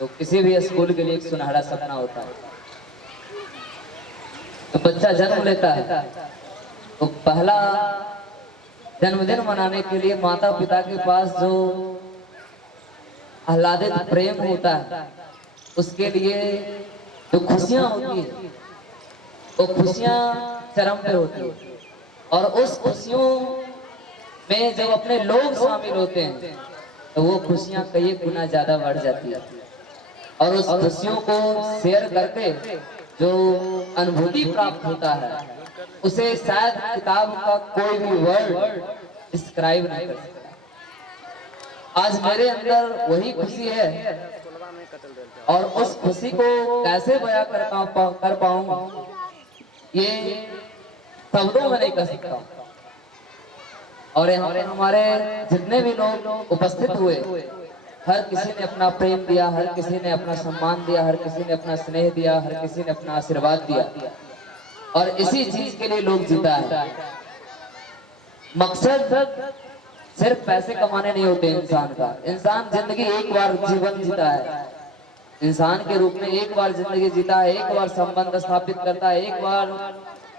तो किसी भी स्कूल के लिए एक सुनहरा सपना होता है। तो बच्चा जन्म लेता है तो पहला जन्मदिन मनाने के लिए माता पिता के पास जो आह्लादित प्रेम होता है, उसके लिए जो खुशियां होती है वो खुशियां चरम पे होती है। और उस खुशियों में जब अपने लोग शामिल होते हैं तो वो खुशियां कई गुना ज्यादा बढ़ जाती है। और उस खुशियों को शेयर करके जो अनुभूति प्राप्त होता है उसे शायद किताब का कोई भी वर्ड डिस्क्राइब नहीं कर सकता। आज मेरे अंदर वही खुशी है और उस खुशी को कैसे बयां कर पाऊं ये शब्दों में नहीं कर सकता। और यहाँ पे हमारे जितने भी लोग उपस्थित हुए, हर किसी ने अपना प्रेम दिया, हर किसी ने अपना सम्मान दिया, हर किसी ने अपना स्नेह दिया, हर किसी ने अपना आशीर्वाद दिया। और इसी चीज के लिए लोग जीता है। मकसद सिर्फ पैसे कमाने नहीं होते इंसान का। इंसान जिंदगी एक बार जीवन जीता है, इंसान के रूप में एक बार जिंदगी जीता है, एक बार संबंध स्थापित करता है, एक बार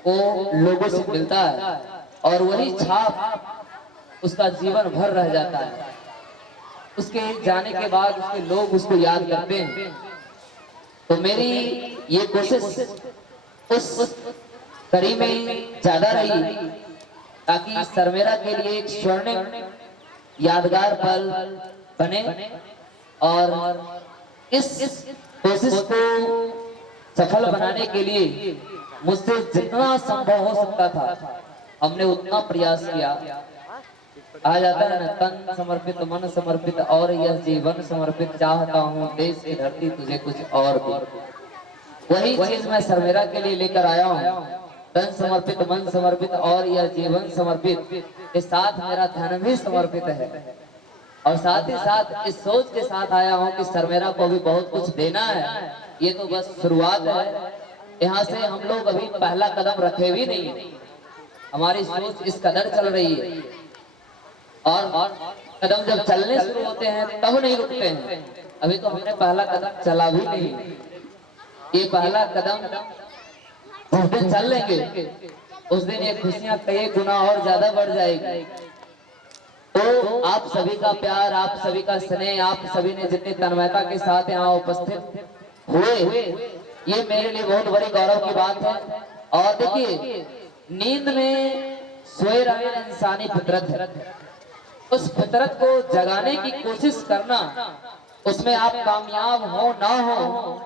वो लोगों से मिलता है और वही छाप उसका जीवन भर रह जाता है। उसके जाने के बाद उसके लोग उसको याद करते हैं। तो मेरी ये कोशिश उस कड़ी में ज्यादा रही ताकि सरमेरा के लिए एक स्वर्णिम यादगार पल बने। और इस कोशिश को सफल बनाने के लिए मुझसे जितना संभव हो सकता था हमने उतना प्रयास किया। आ जाता है ना, तन समर्पित मन समर्पित और यह जीवन समर्पित, चाहता हूँ देश की धरती तुझे कुछ और दे। वही चीज मैं सरमेरा के लिए लेकर आया हूँ। तन समर्पित मन समर्पित और यह जीवन समर्पित के साथ मेरा धन भी समर्पित है। और साथ ही साथ इस सोच के साथ आया हूँ कि सरमेरा को भी बहुत कुछ देना है। ये तो बस शुरुआत है, यहाँ से हम लोग अभी पहला कदम रखे भी नहीं। हमारी सोच इस कदर चल रही है और कदम जब चलने शुरू होते हैं तब नहीं रुकते हैं। अभी तो हमने पहला कदम चला भी नहीं। ये पहला कदम जिस दिन चल लेंगे उस दिन ये खुशियां कई गुना और ज्यादा बढ़ जाएगी। तो आप सभी का प्यार, आप सभी का स्नेह, आप सभी ने जितनी तन्मयता के साथ यहाँ उपस्थित हुए, ये मेरे लिए बहुत बड़ी गौरव की बात है। और देखिए, नींद में सोए रहे इंसानी फितरत है, उस फितरत को जगाने की कोशिश करना, उसमें आप कामयाब हो ना हो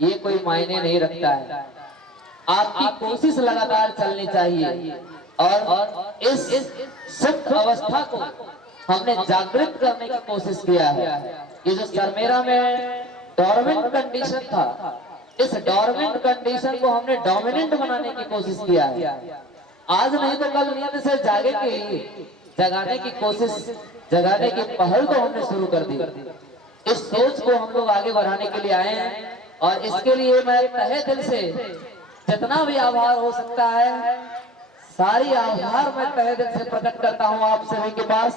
ये कोई मायने नहीं रखता है। आपकी कोशिश लगातार चलनी चाहिए। और इस सुप्त अवस्था को हमने जागृत करने की कोशिश किया है। ये जो सरमेरा में डोरमेंट कंडीशन था, इस डोरमेंट कंडीशन को हमने डोमिनेंट बनाने की कोशिश किया है। आज नहीं तो कल नींद से जागे के लिए जगाने की कोशिश, जगाने की पहल तो हमने शुरू कर दी। इस सोच को हम लोग आगे बढ़ाने के लिए आए हैं और इसके लिए मैं तहे दिल से जितना भी आभार हो सकता है सारी आभार मैं तहे दिल से प्रकट करता हूँ आप सभी के पास।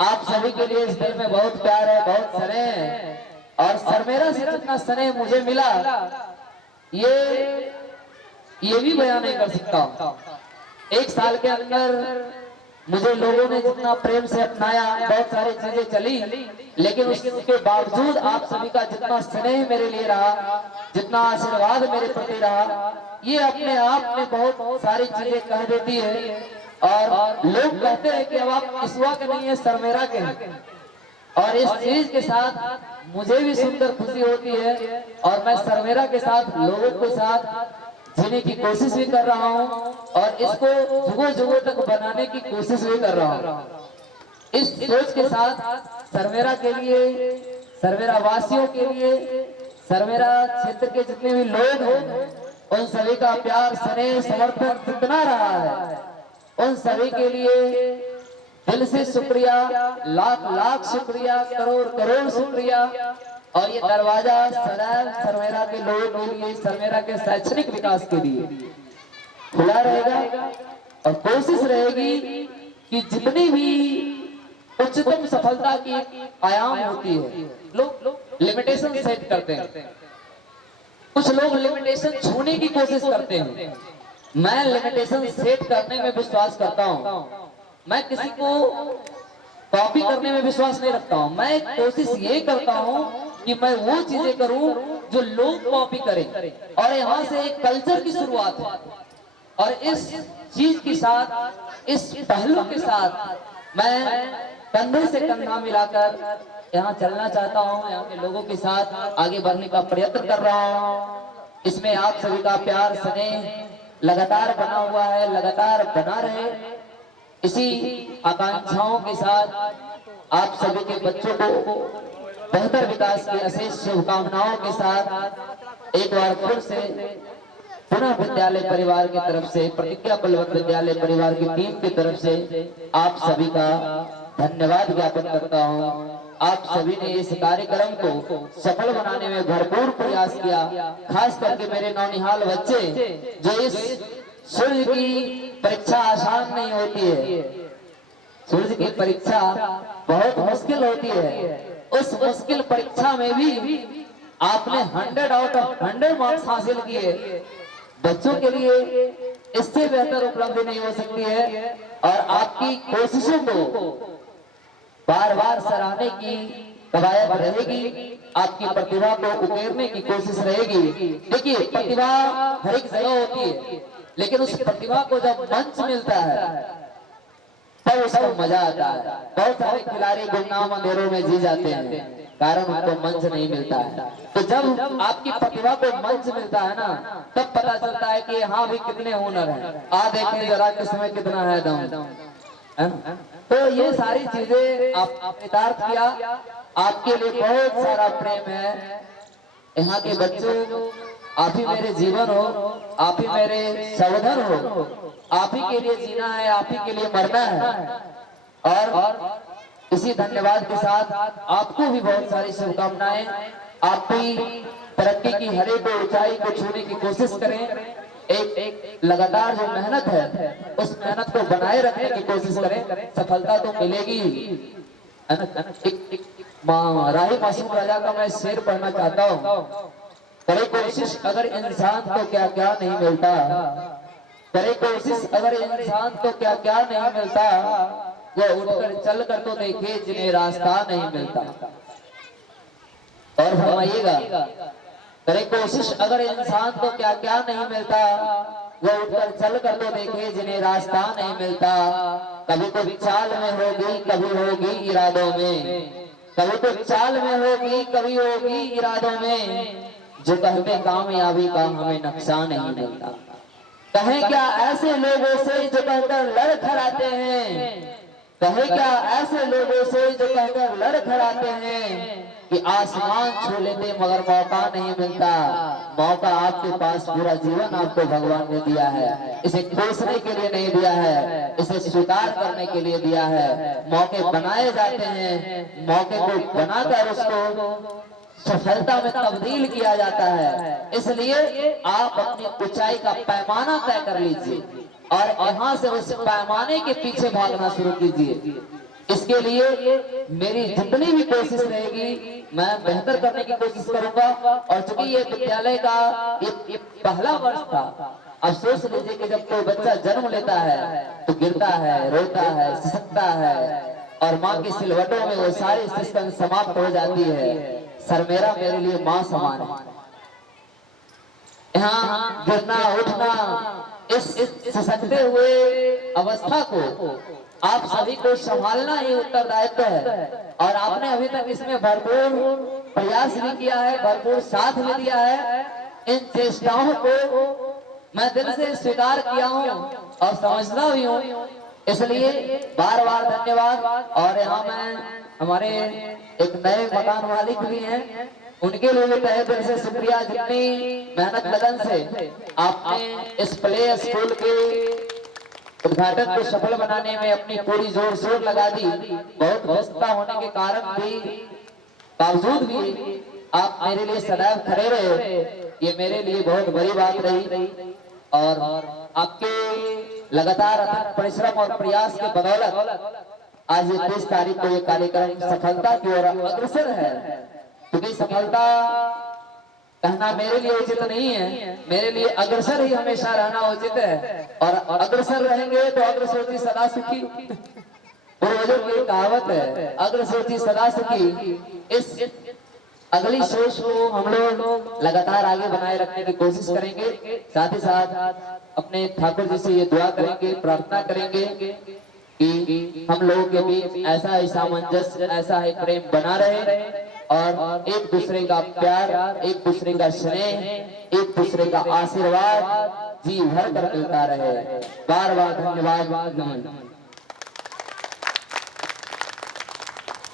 आप सभी के लिए इस दिल में बहुत प्यार है, बहुत स्नेह है। और सरमेरा से जितना स्नेह मुझे मिला ये भी बयान नहीं कर सकता। एक साल के अंदर मुझे लोगों ने जितना प्रेम से अपनाया, बहुत सारी चीजें चली, लेकिन उसके बावजूद आप सभी का जितना स्नेह मेरे लिए रहा, जितना आशीर्वाद मेरे प्रति रहा, ये अपने आप में बहुत सारी चीजें कह देती है। और लोग कहते हैं कि अब आप इसवा के नहीं है, सरमेरा के हैं। और इस चीज के साथ मुझे भी सुंदर खुशी होती है और मैं सरमेरा के साथ, लोगों के साथ जीने की कोशिश भी कर रहा हूँ और इसको जुगों जुगों तक बनाने की कोशिश भी कर रहा हूँ। इस सोच के साथ सरमेरा के लिए, सरमेरा वासियों के लिए, सरमेरा क्षेत्र के जितने भी लोग हैं उन सभी का प्यार, स्नेह, समर्थन जितना रहा है उन सभी के लिए दिल से शुक्रिया, लाख लाख शुक्रिया, करोड़ करोड़ शुक्रिया। और ये दरवाजा सदैव सरमेरा के लोगों के लिए, सरमेरा के शैक्षणिक विकास के लिए खुला रहेगा। और कोशिश रहेगी कि जितनी भी उच्चतम सफलता की आयाम होती है, लोग लिमिटेशन सेट करते हैं, कुछ लोग लिमिटेशन छूने की कोशिश करते हैं। मैं लिमिटेशन सेट करने में विश्वास करता हूँ। मैं किसी को कॉपी करने में विश्वास नहीं रखता हूँ। मैं कोशिश ये करता हूँ कि मैं वो चीजें करूँ जो लोग कॉपी करें, और यहाँ से एक कल्चर की शुरुआत है। और इस चीज के साथ, इस पहलू के साथ मैं कंधे से कंधा मिलाकर यहाँ चलना चाहता हूँ। यहाँ के लोगों के साथ आगे बढ़ने का प्रयत्न कर रहा हूँ। इसमें आप सभी का प्यार स्नेह लगातार बना हुआ है, लगातार बना रहे। इसी आकांक्षाओं के साथ आप सभी के बच्चों को बेहतर विकास की अशेष शुभकामनाओं के साथ एक बार फिर से पुनः विद्यालय परिवार की तरफ से, प्रतिज्ञा बलवंत विद्यालय परिवार की टीम की तरफ से आप सभी का धन्यवाद ज्ञापन करता हूं। आप सभी ने इस कार्यक्रम को सफल बनाने में भरपूर प्रयास किया, खास करके मेरे नौनिहाल बच्चे, जो इस सूर्य की परीक्षा आसान नहीं होती है। सूर्य की परीक्षा बहुत मुश्किल होती है। उस मुश्किल परीक्षा में भी आपने 100 आउट ऑफ 100 मार्क्स हासिल किए। बच्चों के लिए इससे बेहतर उपलब्धि नहीं हो सकती है। और आपकी कोशिशों को बार बार सराहने की कवायद रहेगी, आपकी प्रतिभा को उकेरने की कोशिश रहेगी। देखिए, प्रतिभा हर एक जगह होती है, लेकिन उस प्रतिभा को जब मंच मिलता है तब उसको मजा आता है। बहुत सारे खिलाड़ी गुमनाम अंधेरों में जी जाते हैं, कारण उनको मंच नहीं मिलता है। तो जब आपकी प्रतिभा को मंच मिलता है ना, तब पता चलता है कि हाँ भी कितने हुनर हैं। आ देखें जरा किसमें कितना है दम, है ना? तो ये सारी चीजें आपने यथार्थ किया। आपके लिए बहुत सारा प्रेम है। यहाँ के बच्चों, आप ही मेरे जीवन हो, आप ही मेरे सहोदर हो। आप ही के लिए जीना है, आप ही के लिए मरना है। और इसी धन्यवाद के साथ आपको भी बहुत सारी शुभकामनाएं। आप भी तरक्की की हर एक ऊंचाई को छूने की कोशिश करें। एक लगातार जो मेहनत है, उस मेहनत को बनाए रखने की कोशिश करें। सफलता तो मिलेगी। राही मासूम राजा का मैं शेर पढ़ना चाहता हूँ। करे कोशिश अगर इंसान तो क्या क्या नहीं मिलता, करे कोशिश अगर इंसान तो क्या क्या नहीं मिलता, वो उठकर चल कर तो देखे जिन्हें रास्ता नहीं मिलता। और फरमाइएगा, करे कोशिश अगर इंसान तो क्या क्या नहीं मिलता, वो उठकर चल कर तो देखे जिन्हें रास्ता नहीं मिलता। कभी तो चाल में होगी, कभी होगी इरादों में, कभी तो चाल में होगी, कभी होगी इरादों में। जो कहते कामयाबी का हमें नक्शा नहीं मिलता। कहें क्या ऐसे लोगों से जो कहकर लड़ खड़ाते हैं, कहें क्या ऐसे लोगों से जो कहकर लड़ खड़ाते हैं कि आसमान छू लेते मगर मौका नहीं मिलता। मौका आपके पास पूरा जीवन आपको भगवान ने दिया है। इसे खोसने के लिए नहीं दिया है, इसे स्वीकार करने के लिए दिया है। मौके बनाए जाते हैं, मौके को बनाकर उसको सफलता में तब्दील किया जाता है। इसलिए आप अपनी ऊंचाई का पैमाना तय कर लीजिए और यहाँ से उस पैमाने के पीछे भागना शुरू कीजिए। इसके लिए मेरी जितनी भी कोशिश रहेगी, मैं बेहतर करने की कोशिश करूंगा। और चूंकि ये विद्यालय का ये पहला वर्ष था, अब सोच लीजिए कि जब कोई बच्चा जन्म लेता है तो गिरता है, रोता है, सिसकता है, और माँ की सिलवटों में वो सारी सिस्टम समाप्त हो जाती है। सर मेरा मेरे लिए माँ समान है। यहाँ गिरना उठना, इस ससकते हुए अवस्था को आप सभी को संभालना ही उत्तरदायित्व है। और आपने अभी तक इसमें भरपूर प्रयास भी किया है, भरपूर साथ भी दिया है। इन चेष्टाओं को मैं दिल से स्वीकार किया हूँ और समझता भी हूँ, इसलिए बार बार धन्यवाद। और यहाँ मैं हमारे एक नए मकान मालिक भी हैं, उनके लिए भी तहे दिल से शुक्रिया। जितनी मेहनत लगन से आपने इस प्ले स्कूल के उद्घाटन को सफल बनाने में अपनी पूरी जोर शोर लगा दी। बहुत व्यस्तता होने के कारण भी बावजूद भी आप मेरे लिए सदैव खड़े रहे, ये मेरे लिए बहुत बड़ी बात रही। और आपके लगातार अथक परिश्रम और प्रयास के बदौलत आज 30 तारीख को ये कार्यक्रम सफलता की ओर अग्रसर है। क्योंकि सफलता कहना मेरे लिए उचित नहीं है, मेरे लिए अग्रसर ही हमेशा रहना उचित है। और अग्रसर रहेंगे तो अग्रसर सदा सुखी। पूर्वजों की कहावत है, अग्रसर सदा सुखी। इस अगली सोच को हम लोग लगातार आगे बनाए रखने की कोशिश करेंगे। साथ ही साथ अपने ठाकुर जी से ये दुआ करेंगे, प्रार्थना करेंगे कि हम लोगों के बीच ऐसा ही सामंजस्य, ऐसा ही प्रेम बना रहे और एक दूसरे का प्यार, एक दूसरे का स्नेह, एक दूसरे का आशीर्वाद जी भर कर मिलता रहे। बार बार धन्यवाद। नमन।